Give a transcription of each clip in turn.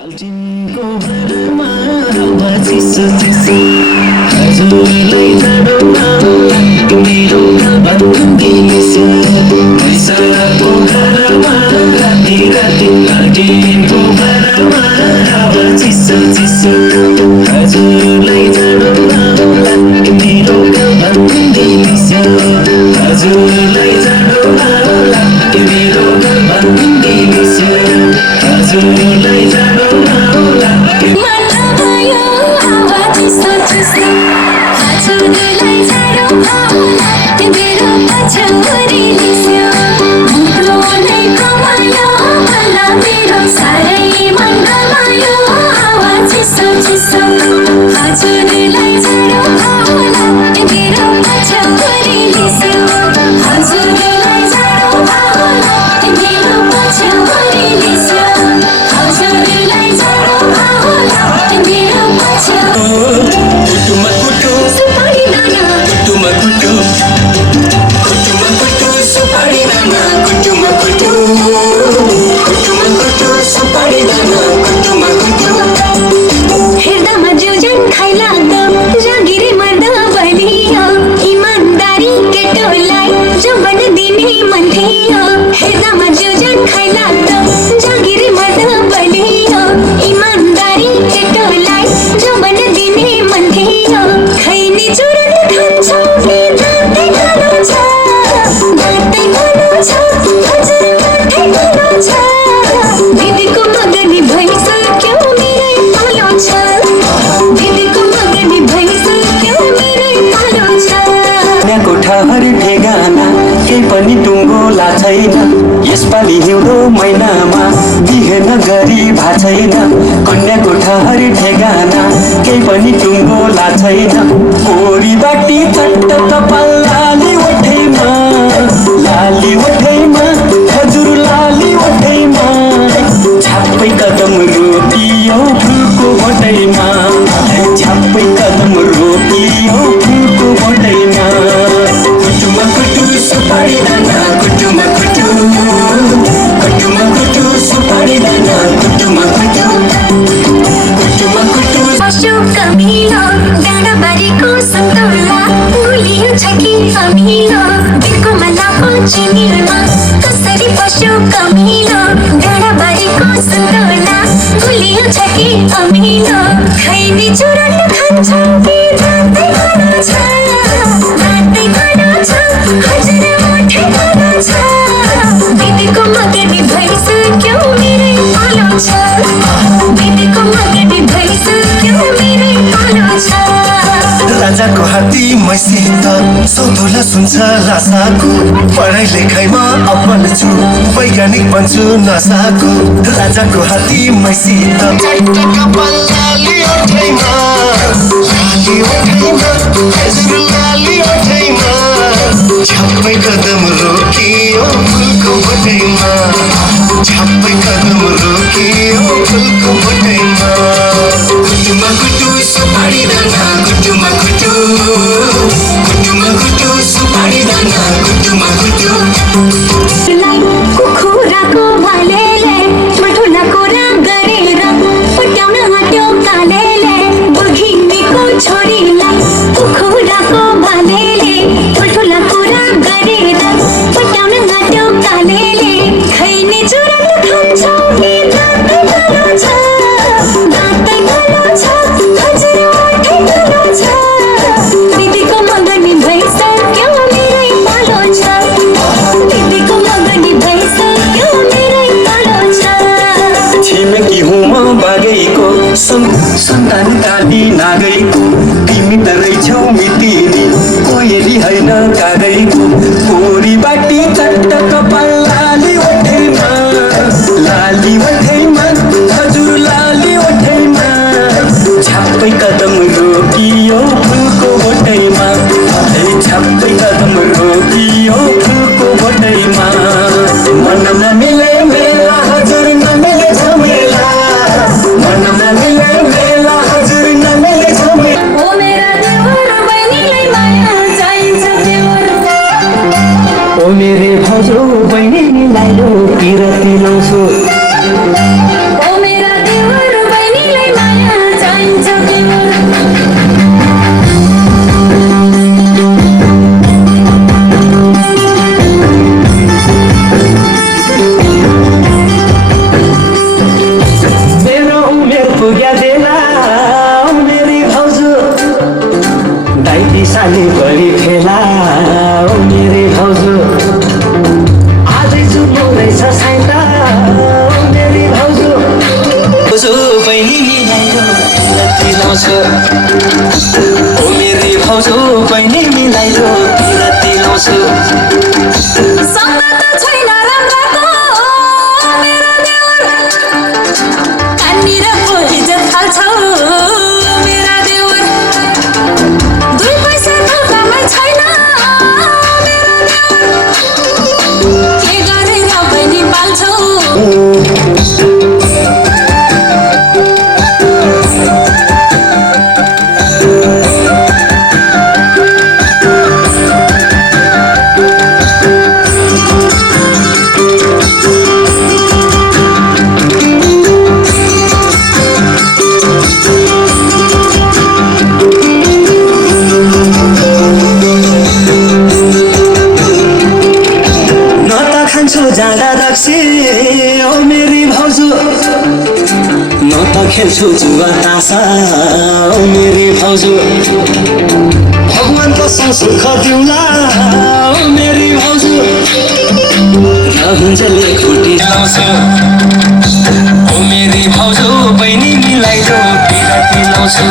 बाल्टिनको भरमा हावा चिसो चिसो हजुरलाई जाडोमा मेरो बन्दी मिसो पैसाको घरमा राति राति बाल्टिनको भरमा हावा चिसो चिसो हजुरलाई जाडोमा मेरो बन्दी मिसो हजुरलाई जाडोमा मेरो बन्दी मिसो हजुरलाई जाडोमा मनमायो हावा चिसो चिसो हजुरलाई जाडोमा मेरो पछौरी लिस्यो मुटु नै कमायो भला मेरो साह्रै मन रमायो हावा चिसो चिसो हजुरलाई जाडोमा मेरो पछौरी लिस्यो हजुरलाई जाडोमा मेरो पछौरी लिस्यो हजुरलाई जाडोमा मेरो पछौरी कुटुमा कुटु सुपारी नाना कुटुमा कुटु कुटुमा कुटु सुपारी नाना कुटुमा कुटु कुटुमा कुटु सुपारी नाना कुटुमा कुटु हेर्दामा जुजन खाइ लाग्दा जागिरे मर्दा बलियो इमानदारी केटोलाई जबन दिने मन थियो हेर्दामा जुजन खाइ लाग्दा जागिरे मर्दा बलियो इमानदारी केटोलाई जबन दिने मन थियो खैनी चुरन खान्छौ कि दाँतै खानु छ दाँतै खानु छ हजुर माठै खानु छ दिदीको मगनी भइसक्यो मेरै पालो छ दिदीको मगनी भइसक्यो मेरै पालो छ कन्याको ठहरी ठेगाना केही पनि टुङ्गोला छैन यसपालि हिउँदो महिनामा बिहे नगरी भा छैन कन्याको ठहरी ठेगाना केही पनि टुङ्गोला छैन कोरी बाटी चट्ट कपाल लाली ओठैमा हजुर लाली ओठैमा छाप्पै कदम रोकियो फुलको बोटैमा छाप्पै कदम रोकियो फुलको बोटैमा कुटुमा कुटु सुपारी नाना कुटुमा कुटु कुटुमा कुटु सुपारी नाना कुटुमा कुटु कुटुमा कुटु पशु कमिलो डाँडाबारीको सन्तोला गुलियो छ कि अमिलो बिर्को मलाको चिनिरमा कसरी पशु कमिलो डाँडाबारीको सन्तोला गुलियो छ कि अमिलो खैनी चुरन खान्छौ कि दाँतै खानु छ दाँतै खानु छ हजुर माठै खानु छ दिदीको मगनी भइसक्यो मेरै पालो छ दिदीको मगनी भइसक्यो मेरै पालो छ राजाको हात्ती मैसित सौधोला सुन्छ लासाको पढाइ लेखाइमा अब्बल छु वैज्ञानिक बन्छु नसाको राजाको हात्ती मैसित कपाल लाली ओठैमा हजुर लाली ओठैमा छाप्पै कदम रोकियो फुलको बोटैमा छाप्पै कदम रोकियो फुलको बोटैमा कुटुमा कुटु सुपारी दाना कुटुमा कुटु कुटुमा कुटु सुपारी दाना कुटुमा कुटु कुखुराको भालेले ठुल्ठुलाको राग गरेर पट्याउन आँट्यो कालेले बघिनीको छोरीलाई कुखुराको भालेले ठुल्ठुलाको राग गरेर पट्याउन आँट्यो कालेले खैनी चुरन खान्छौ कि दाँतै खानु छ दाँतै खानु छ हजुर माठै खानु छ दिदीको मगनी भइसक्यो मेरै पालो छ दिदीको मगनी भइसक्यो मेरै पालो छ छिमेकी हुँ म बागैको सन्तान काली नागैको तिमी त रहेछौ मितिनी कोइली होइन कागैको कोरी बाटी चट्ट कपाल लाली ओठैमा हजुर लाली ओठैमा छाप्पै कदम रोकियो फुलको बोटैमा छाप्पै कदम रोकियो फुलको बोटैमा मनमा मिले मेला हजुर नमिले झमेला मनमा मिले मेला हजुर नमिले झमेला ओ मेरा देवर बहिनीलाई माया चाहिन्छ देवर खेल्छु जुवा तासा मेरी भाउजू भगवानको सुख दिउला मेरी भाउजू रहन्जले खुटी लाउँछु ओ मेरी भाउजू बहिनी मिलाइदो बिराती लाउँछु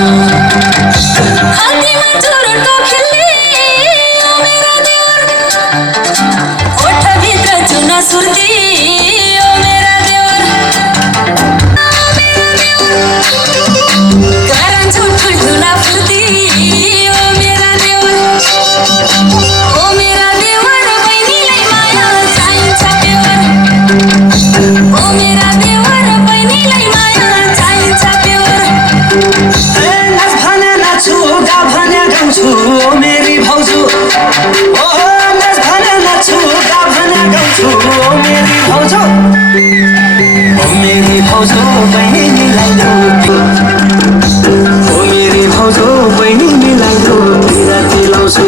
हातीमा चोरटो खेल्ने ओ मेरा देवर ओठभित्र चुना सुर्ती ओ मेरा देवर करान्छु ठुल्ठुला फुर्ती ओ मेरा देवर बहिनीलाई माया चाहिन्छ देवर ओ मेरा देवर बहिनीलाई माया चाहिन्छ देवर नाच भने नाच्छु गा भने गाउँछु ओ मेरी भाउजू ओ नाच भने नाच्छु गा भने गाउँछु ओ मेरी भाउजू बहिनी मिलाइदो ओ मेरी भाउजू बहिनी मिलाइदो बिराती लाउँछु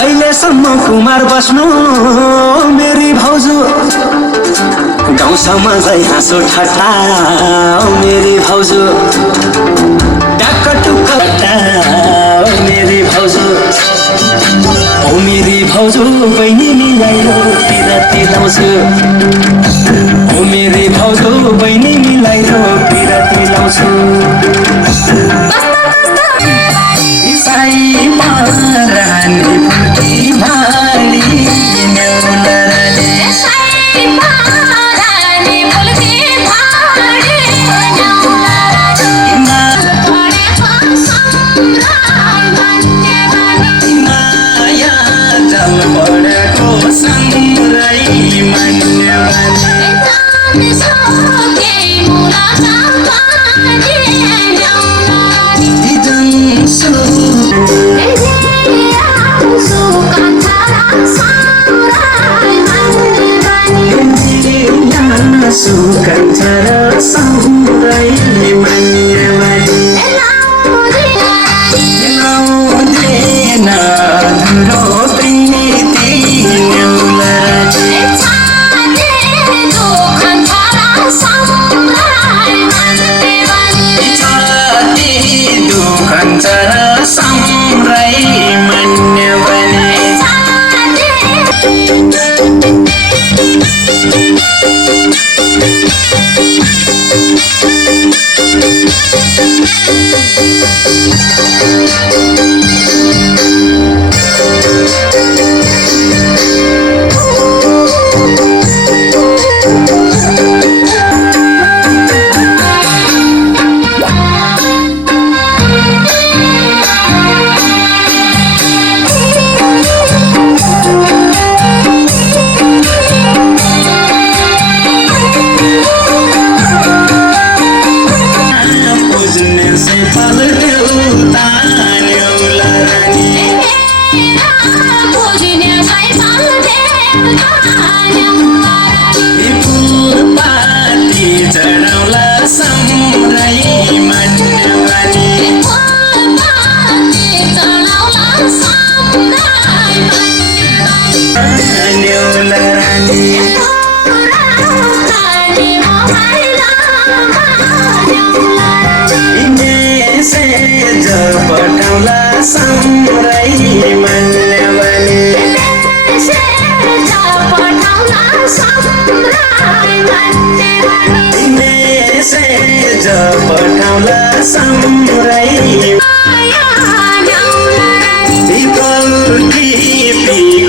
अहिलेसम्म कुमार बस्नु मेरी भाउजू गाउँ समाजलाई हाँसो ठट्टा मेरी भाउजू ट्याक्क टुक्क मेरी भाउजू ओ मेरी भाउजू बहिनी मिलाइदो बिराती लाउँछु ओ मेरी भाउजू बहिनी मिलाइदो बिराती लाउँछु इसाई महारानी फुल्की भाली न्याउलारानी माया जल पडेको सङ्ग्राई मान्यवानी सुकन्छ र सङ्ग्राई मान्यवानी लाउँदैन धुरो प्रीति न्याउलारानी छाती दुखन्छ र सङ्ग्राई मान्यवानी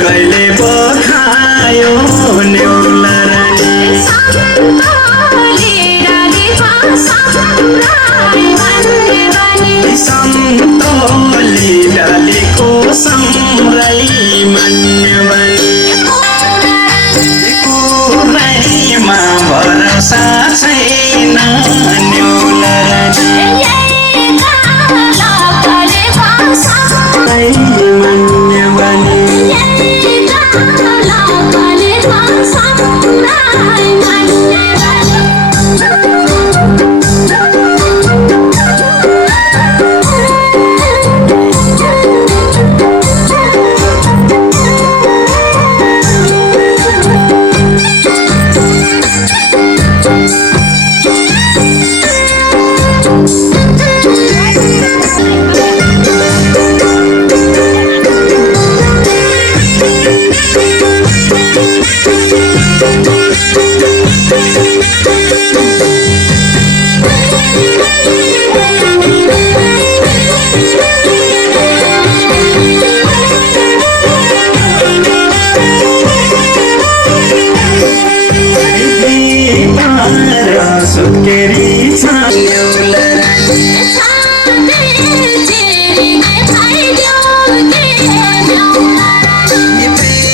कहिले पखायो न्याउलारानी सन्तोली डालीको सङ्ग्राई मान्यवानी कुराइमा भरोसा छैन न्याउलारानी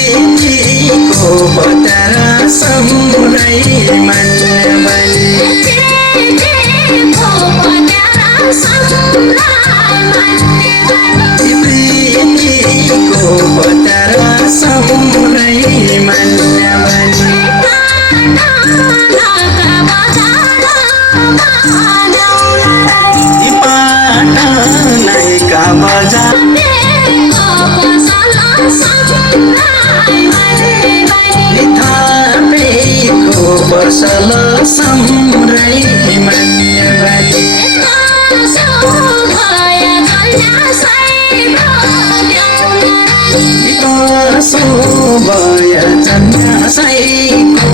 प्रेमीको पतरा समुरै मन बनी प्रेमीको पतरा समुरै मन बनी नायका बजार थापेको पसल समुरै मन बनी सो भय जन्मासैको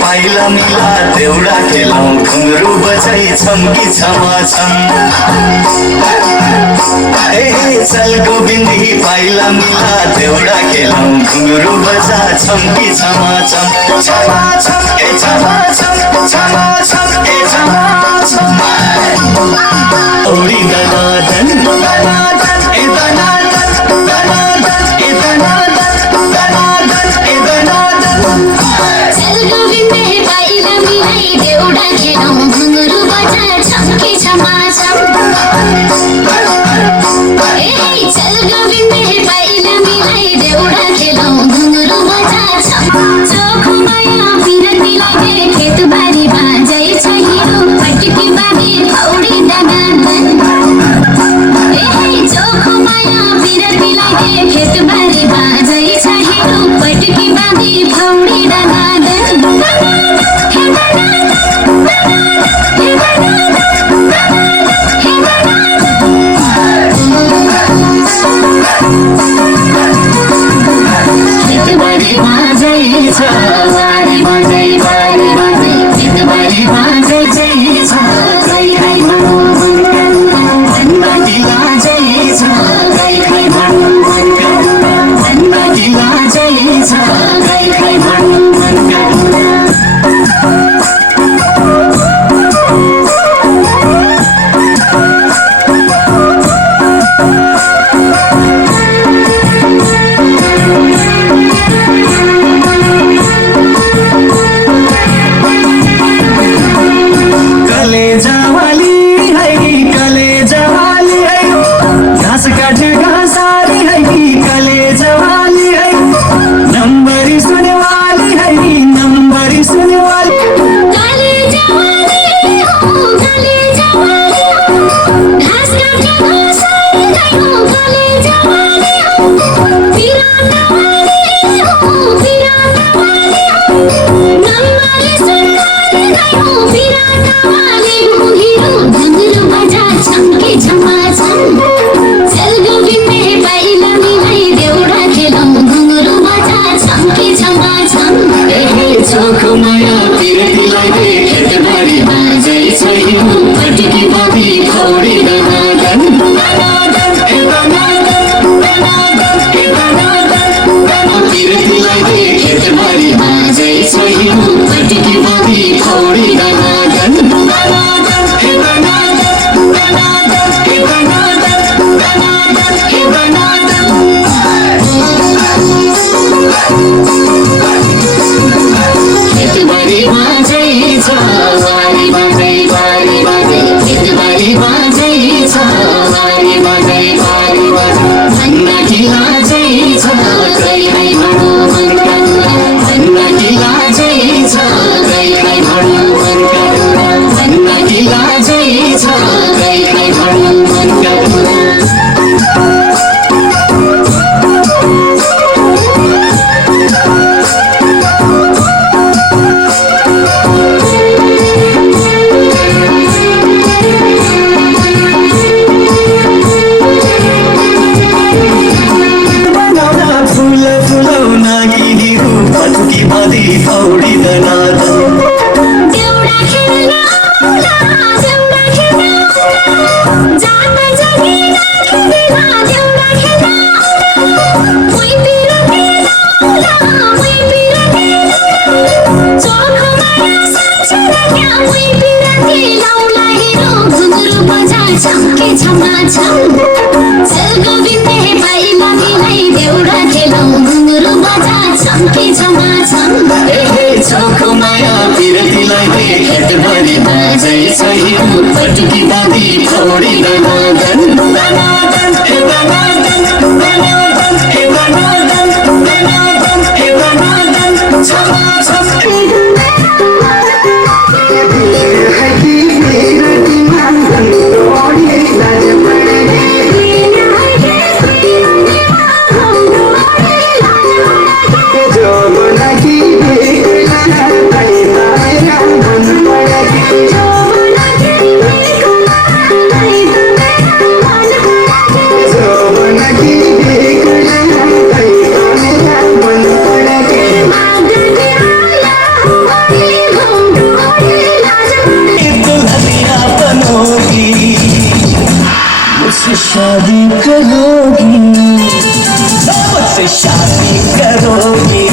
पाइला मिला देउडा खेलौं घुङ्रू बजाइ छम्की छमाछम चल गोविन्दी पाइला मिला देउडा खेलौं घुङ्रू बजा छम्की छमाछम छमाछम ए छमाछम छमाछम ए छमाछम ओडी दनादन दनादन ए दनादन दनादन ए दनादन दनादन ए दनादन देउडा खेलौं घुङ्रू बजा छम्की छमाछम चल गोविन्दे पाइला मिलाई देउडा खेलौं घुङ्रू बजा छम चोखो माया बिरतीलाई खेत बारी बाजै छ हिरो पटकी बारी फौडी दनादन चोखो माया बिरतीलाई खेत बारी बाजै छ हिरो पटकी बारी फौडी दनादन छमाछम चल गोविन्दे पाइला मिलाई देउडा खेलौँ घुङ्गरु बजा छम्की छमाछम चोखो माया पिरतीलाई खेतभरि बाजै छ हिउँ पटुकी दादी थोडी दनादन दनादन दनादन दनादन दनादन दनादन दनादन छमाछम शादी करोगी मुझसे शादी करोगी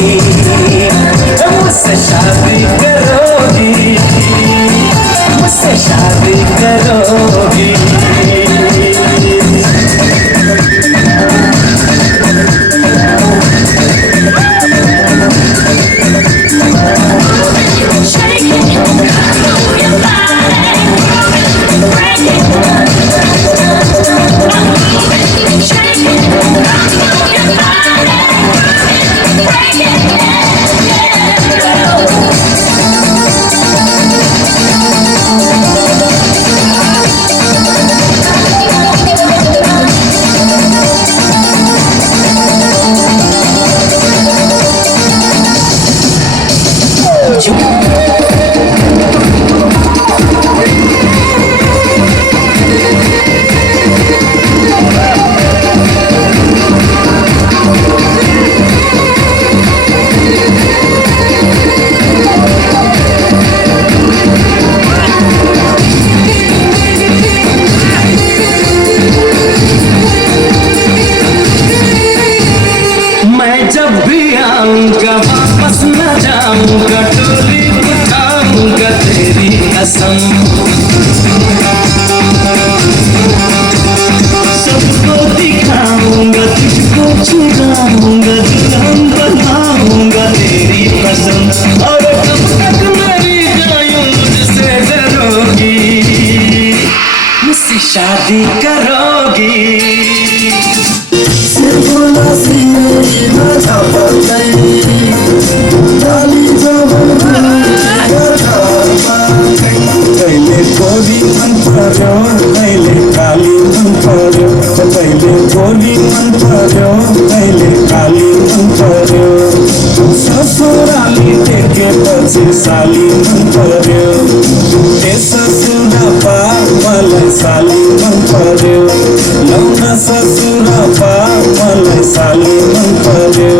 मुझसे शादी करोगी मुझसे शादी करोगी वापस न जाऊंगा टोली उठाऊंगा तेरी कसम सबको दिखाऊंगा तुझको छुड़ाऊंगा दुल्हन बनाऊंगा तेरी कसम और कब तक मरी जाऊं मुझसे डरोगी मुझसे शादी करोगी कहिले गोरी मन पर्यो कहिले काली मन पर्यो कहिले गोरी मन पर्यो कहिले काली मन पर्यो ससुराली टेकेपछि साली मन पर्यो ए ससुरापा मलाई साली मन पर्यो लौन ससुरापा मलाई साली मन पर्यो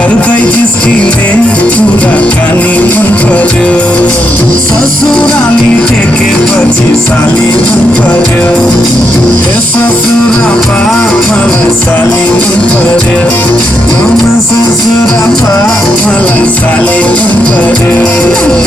घरकै जिस्किने कुराकानी मन पर्यो ससुराली टेकेपछि साली मन पर्यो ए ससुरापा मलाई साली मन पर्यो ससुरापा साले मन पर्यो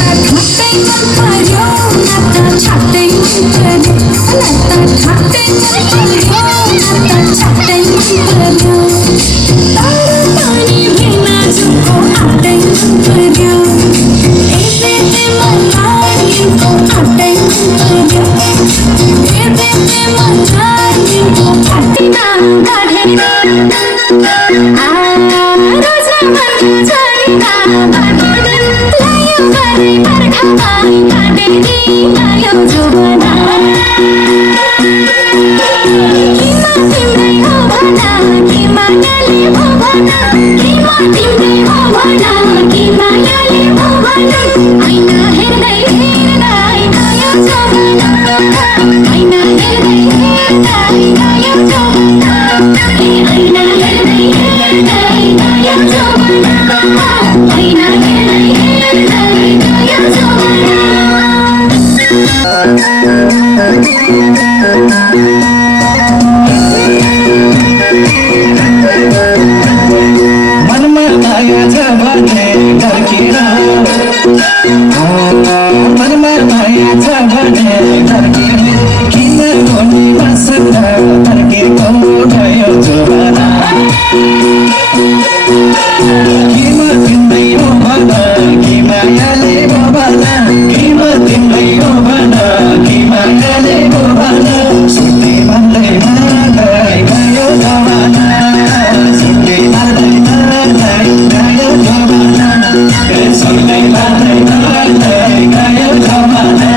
मनमा माया छ भने धर्केर मनमा माया छ भने धर्केर किन रोनी बस्दा धर्केको भयो जोबाना किन तिम्रै हो भन कि मायाले भन किन तिम्रै हो भन कि मायाले भन सुत्दै भन्दै मादै गयो जमाना सुत्दै भन्दै मादै गयो जमाना सुत्दै भन्दै मादै गयो जमाना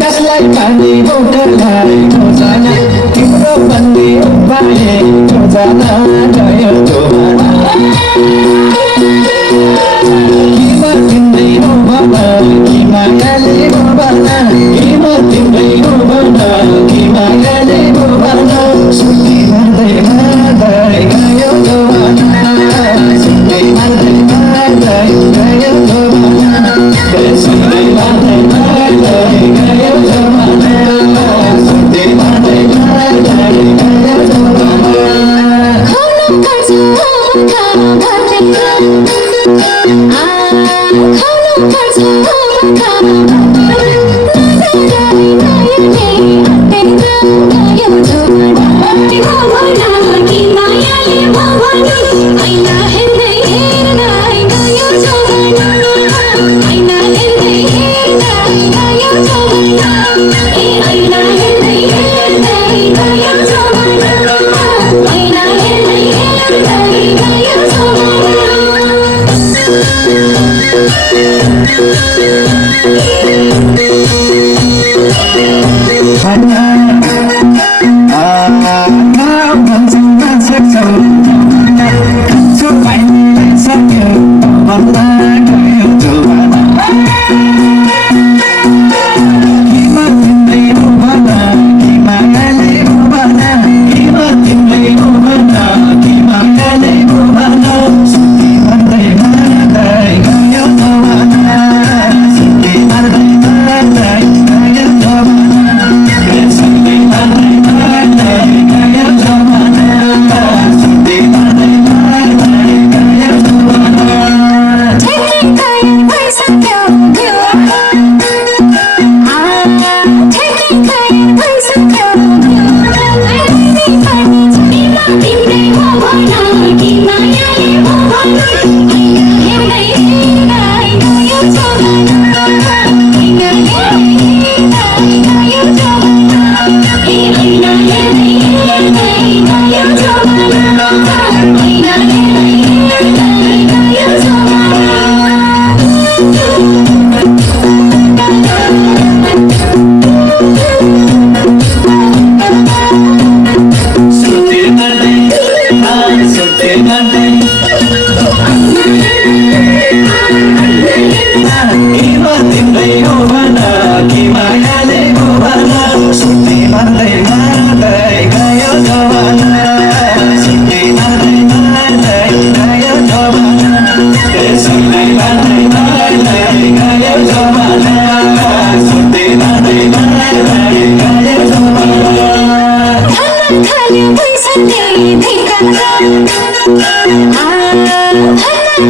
त्यसलाई पानी बोतललाई खोजना तिम्रो बन्दी उपाले खोजना गयो जोबाना किमा तिम्रै हो भन कि मायाले भन किमा तिम्रै हो भन कि मायाले भन सुत्दै भन्दै मादै गयो जोबाना सुत्दै भन्दै मादै गयो जोबाना सुत्दै भन्दै मादै गयो जोबाना सुत्दै भन्दै मादै गयो जोबाना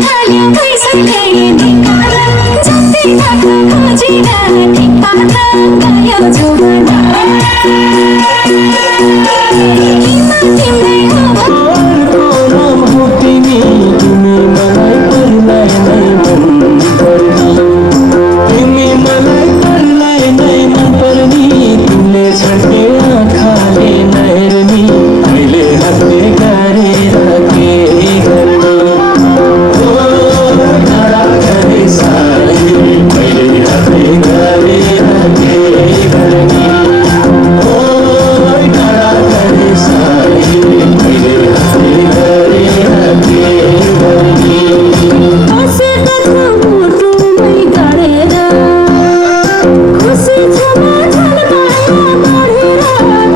थाल्यो भइसके ठिकाना जति थाहा खोजेर ठिकाना गयो जोडना तिम्रै हो तिमी मलाई पर्लाई नै मन पर्नी तिमी मलाई पर्लाई नै मन पर्नी तिमीले छड्के आँखाले नहेर्नी मैले हातले गरेर के गर्ने टाढा गरे सारी मैले हातले गरेर के गर्ने टाढा गरे सारी मैले हातले गरेर के गर्ने बसेको छु मुटुमै गरेर खुसी छु म झलमाया बढेर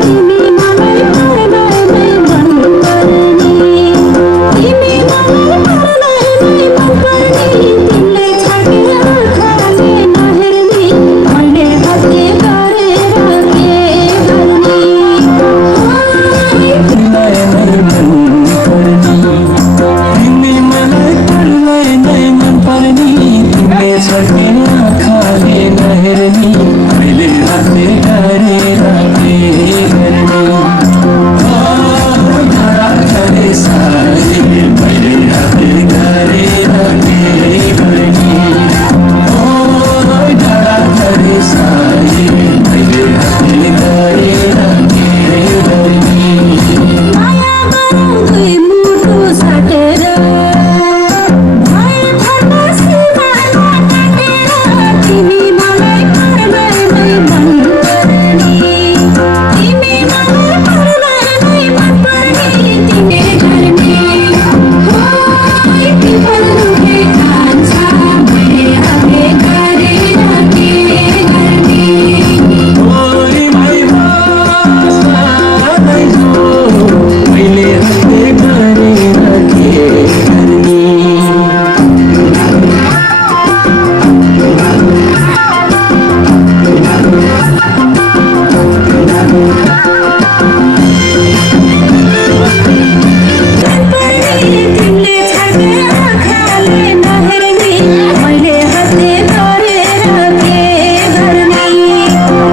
तिमी मलाई पर्लाई नै मन पर्ने तिमी मलाई पर्लाई नै मन पर्ने तिमीले छाडे आँखाले नहेर्ने मैले हातले गरेर के गर्ने पर्लाई नै मन पर्नी तिमी मलाई पर्लाई नै मन पर्नी तिमीले छड्के आँखाले नहेर्नी मैले हातले गरेर के गर्ने टाढा गरे सारी मैले हातले गरेर के गर्ने टाढा गरे सारी मैले हातले गरेर के गर्ने माया गरौँ दुई मुटु साटेर भए फर्क सिमाना काटेर तिमी मलाई पर्लाई नै मन पर्ने तिमी मलाई पर्लाई नै मन पर्ने तिमी गर्ने तिम्रो दुखे कान्छा मैले अघि गरेर के गर्ने ओइ भाइ बाँच्दै छु मैले हातले गरेर के गर्ने तिमीले छाडे आँखाले नहेर्ने मैले हातले गरेर के गर्ने तिम्रो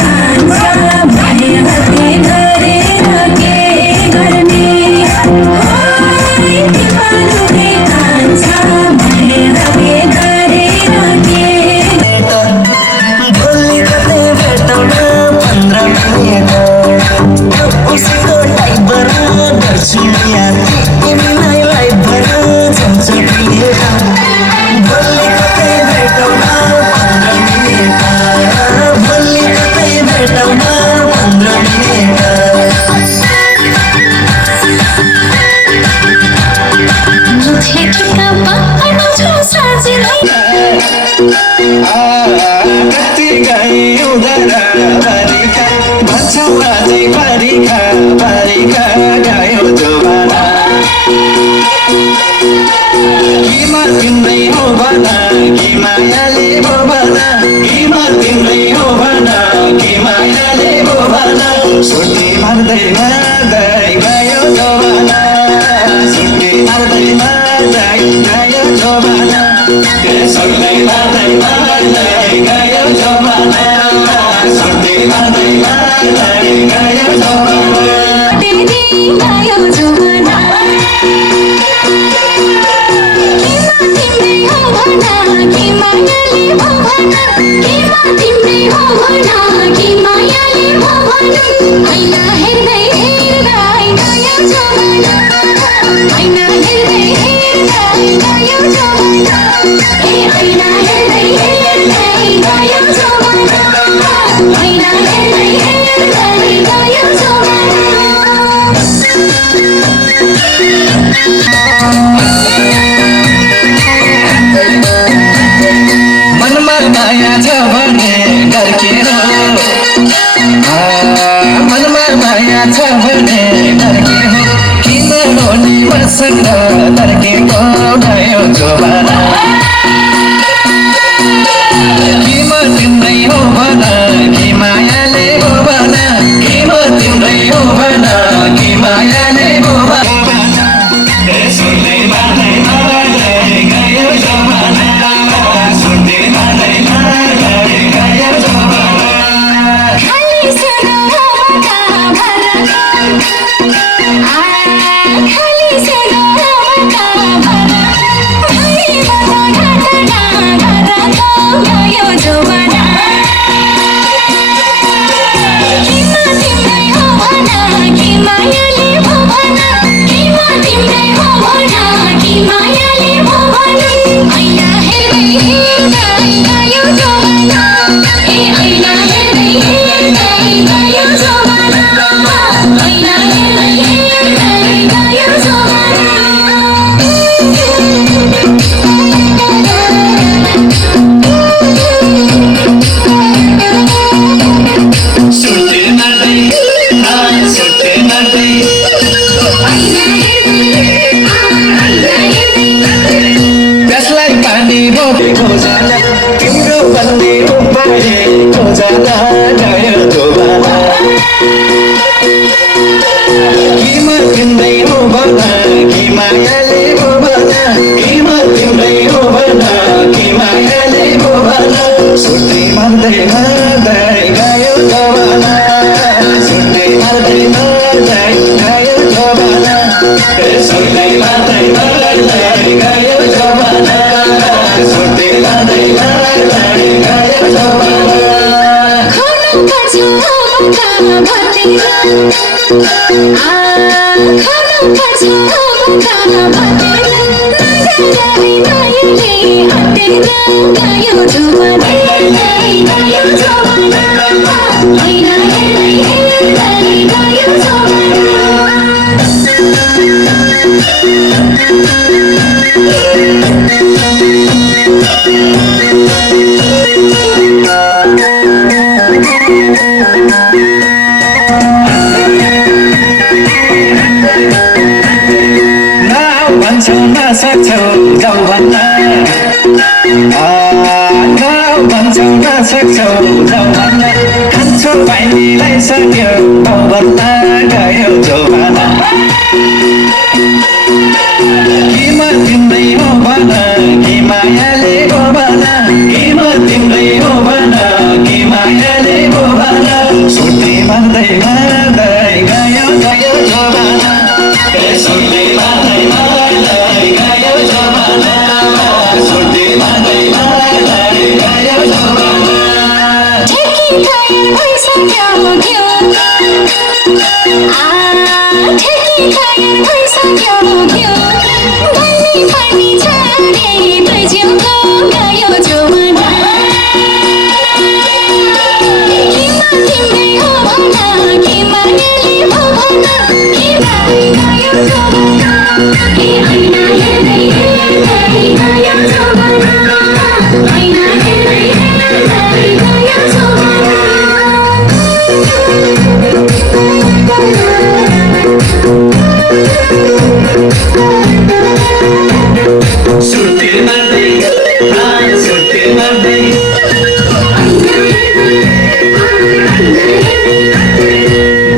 कान्छा मैले हातले गरेर के गर्ने तिम्रो कान्छा मैले हातले गरेर के भोलि कतै भेटौँ न 15 मिनेट उसको टाइपर गर्छु याद तिमीलाई लाइफभर जान्छ पिएर भोलि कतै भेटौँ न 15 मिनेट भोलि कतै भेटौँ न 15 मिनेट मुझे ठिका पाउनु छ साँझलाई कति गए उधारा बारीका भन्छौ अझै बारीका बारीका गयो जोबाना किमा तिम्रै हो भना कि मायाले हो भना किमा तिम्रै हो भना कि मायाले हो भना छुट्टी मार्दै मार्दै गयो जोबाना छुट्टी मार्दै मार्दै गयो जोबाना छुट्टी मार्दै मार्दै गयो जोबाना छुट्टी मार्दै मार्दै गयो जोबाना तिमी गयो जोबाना तिम्रै हो भना कि मायाले हो भना तिम्रै हो भना कि मायाले हो भना ऐना हेर्दै हेर्दै गयो जोबाना ऐना हेर्दै हेर्दै गयो जोबाना ऐना हेर्दै हेर्दै गयो जोबाना ऐना हेर्दै हेर्दै गयो जोबाना मनमा माया छ भने डर के हो मनमा माया छ भने डर के हो किन रोनी मसँग तर्केको गयो जोबाना कि म तिम्रै हो भना कि मायाले हो भना कि म तिम्रै हो भना कि मायाले जमाना तिम्रो बन्ने उपाय खोजना गयो जोबाना किमा तिम्रै हो भना कि मायाले हो भना किमा तिम्रै हो भना कि मायाले हो भना सुर्ती मार्दै मार्दै गयो जमाना सुर्ती मार्दै मार्दै गयो जमाना सुर्ती मार्दै मार्दै गयो जमाना सुर्ती मार्दै मार्दै गयो जमाना खनुका छ भतेरा खनुका छ भतेरा नगरी मायाले अटेरा गयो जमाना गयो जमाना हैन हेर्दै गयो जमाना भन्छौ नसक्छौ जाऊ भन्दा भन्छौ नसक्छौ जाऊ भन्दा खान्छौ पाइनीलाई सक्यो बाउ भन्दा गयो जमाना किमा तिम्रै हो भना कि मायाले हो भना किमा तिम्रै हो भना कि मायाले हो भना सुर्ती मार्दै मार्दै गयो गयो जमाना सुर्ती मार्दै मार्दै गयो जमाना सुर्ती मार्दै मार्दै गयो जमाना ठेकी खाएर भइसक्यो घिउ ठेकी खाएर भइसक्यो घिउ भन्ने पनि छ रे दुई जिउको गयो जमाना किमा तिम्रै हो भना कि मायाले हो भना किमा गयो जमाना कि ऐना हेर्दै हेर्दै गयो जमाना ऐना हेर्दै हेर्दै गयो जमाना सुर्ती मार्दै सुर्ती मार्दै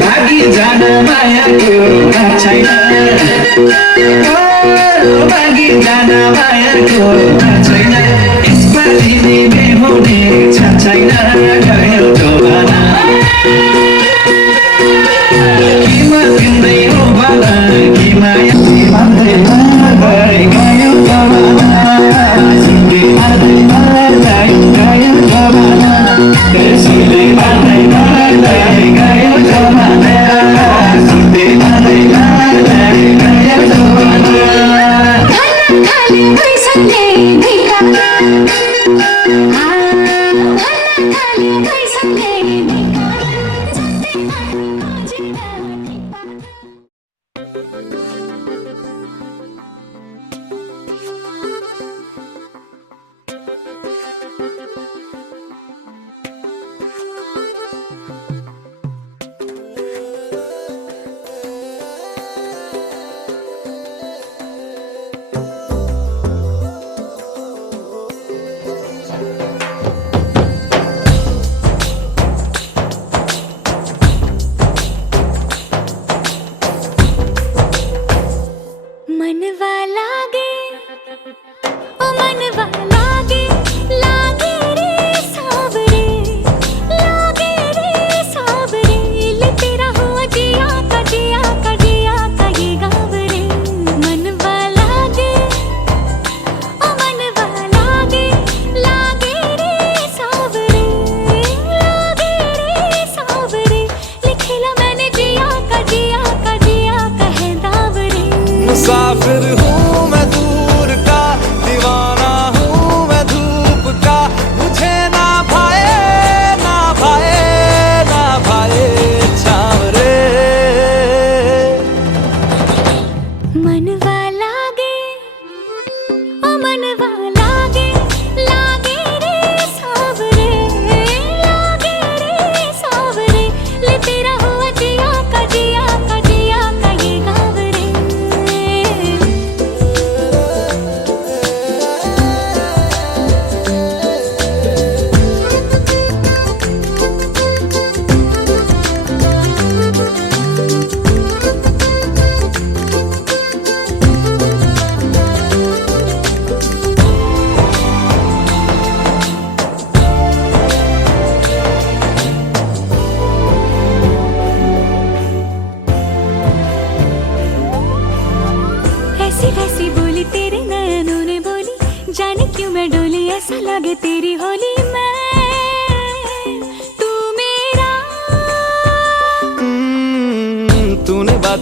भागी जान मायाको छैन भागी जान मायाको छैन यसपालि नि हुने छैन गयो जमाना किमा तिम्रै हो भना कि माया मार्दै मार्दै गयो जमाना सुर्ती मार्दै मार्दै गयो जमाना सुर्ती मार्दै मार्दै गयो जमाना सुर्ती मार्दै मार्दै गयो जमाना खाना खाने भइसक्ने भिका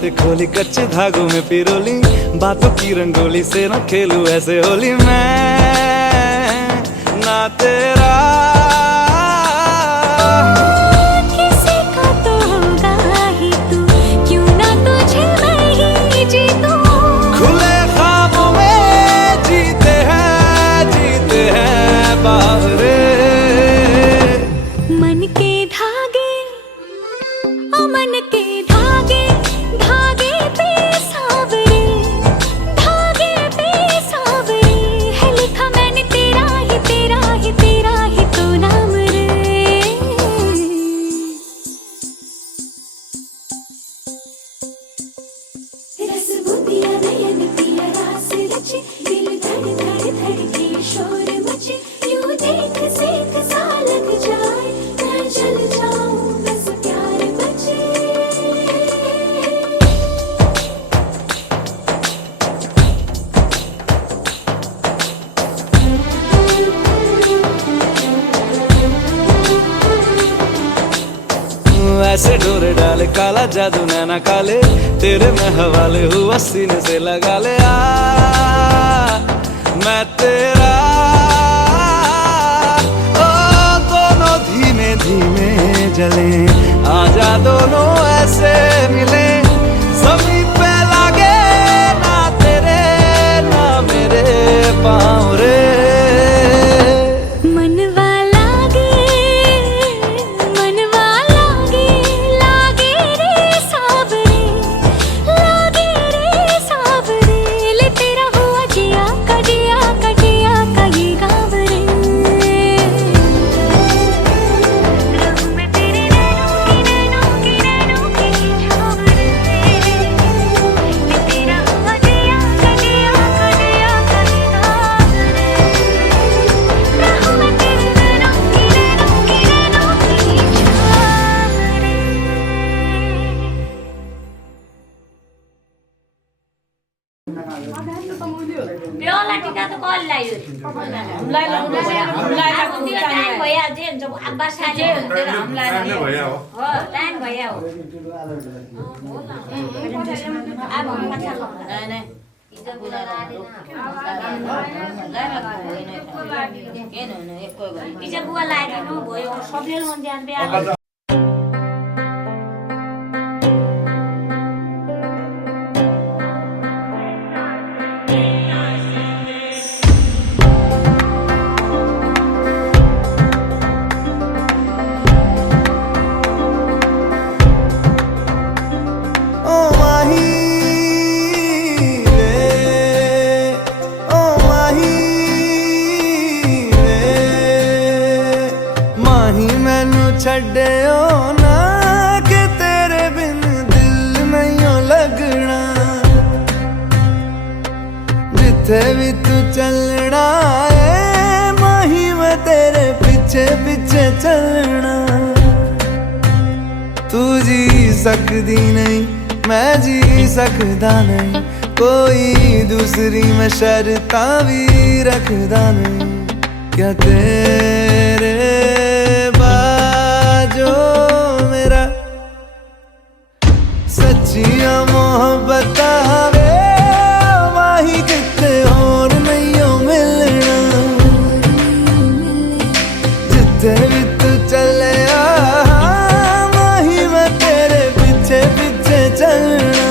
बातें खोली कच्चे धागों में पिरोली, बातों की रंगोली से न खेलूं ऐसे होली मैं ना तेरा। किसी का तो होगा ही तू, क्यों ना तुझे मैं ही जीतूं। खुले ख्वाबों में जीते हैं बाहरे। मन के धागे, ओ मन के धागे, धागे पे सावरे, धागे पे सावरे है लिखा मैंने तेरा ही तेरा ही तेरा ही तो नाम रे। रस बूंदिया नयन पिया रास रचे, दिल धड़ धड़ धड़के शोर मचे, यूं देख सेक सा लग जाए, मैं चल जाऊं बस प्यार बचे। ऐसे डोरे डाले काला जादू नैना काले, तेरे में हवाले हुआ सीने से लगा ले आ मैं तेरा। ओ दोनों धीमे धीमे जले, आजा दोनों ऐसे मिले, जमीन पे लागे ना तेरे ना मेरे पाँव रे। मनवा लागे, मनवा लागे, लागे रे सावरे, लागे रे सावरे, ले तेरा हुआ जिया का जिया का जिया का ये गाँव रे। रहूं मैं तेरे नैनों की छाँव रे, ले तेरा हुआ जिया का जिया का जिया का ये गाँव रे। रहूं मैं तेरे नैनों की छाँव रे। बेला टिका त कल लाग्यो हमलाई लाउनु भयो हमलाई लाग्नु टाइम भयो जे हुन्छ अब्बा साले हमलाई हो टाइम भयो अब हम कथा ल नै इज्जत बुलाएर इज्जत बुवा लाग्नु भयो सबले लोन ध्यान बिहा। छड्डियो ना कि तेरे बिन दिल नहीं लगना, जिथे भी तू चलना है माही मैं तेरे पीछे पीछे चलना। तू जी सकदी नहीं मैं जी सकदा नहीं, कोई दूसरी मैं शर्तां भी रखदा नहीं। क्या तेरे जो मेरा सच्चिया मोहब्बत वे माही कितने और नहीं हो मिलना, जिथे भी तू चले माही मैं तेरे पीछे पीछे चलना।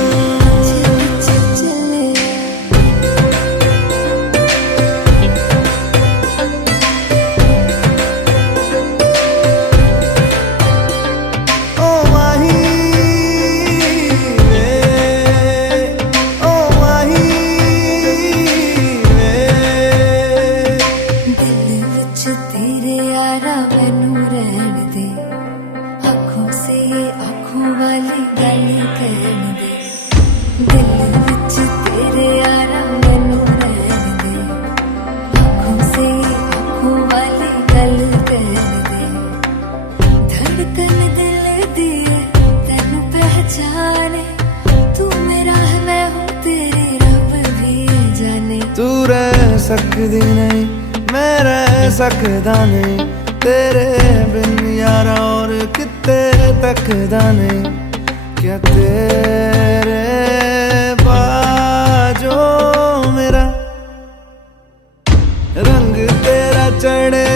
सकदी नहीं मैं रह सकदा नहीं, तेरे बिन यारा और किते तकदा नहीं। क्या तेरे बाजों मेरा रंग तेरा चढ़े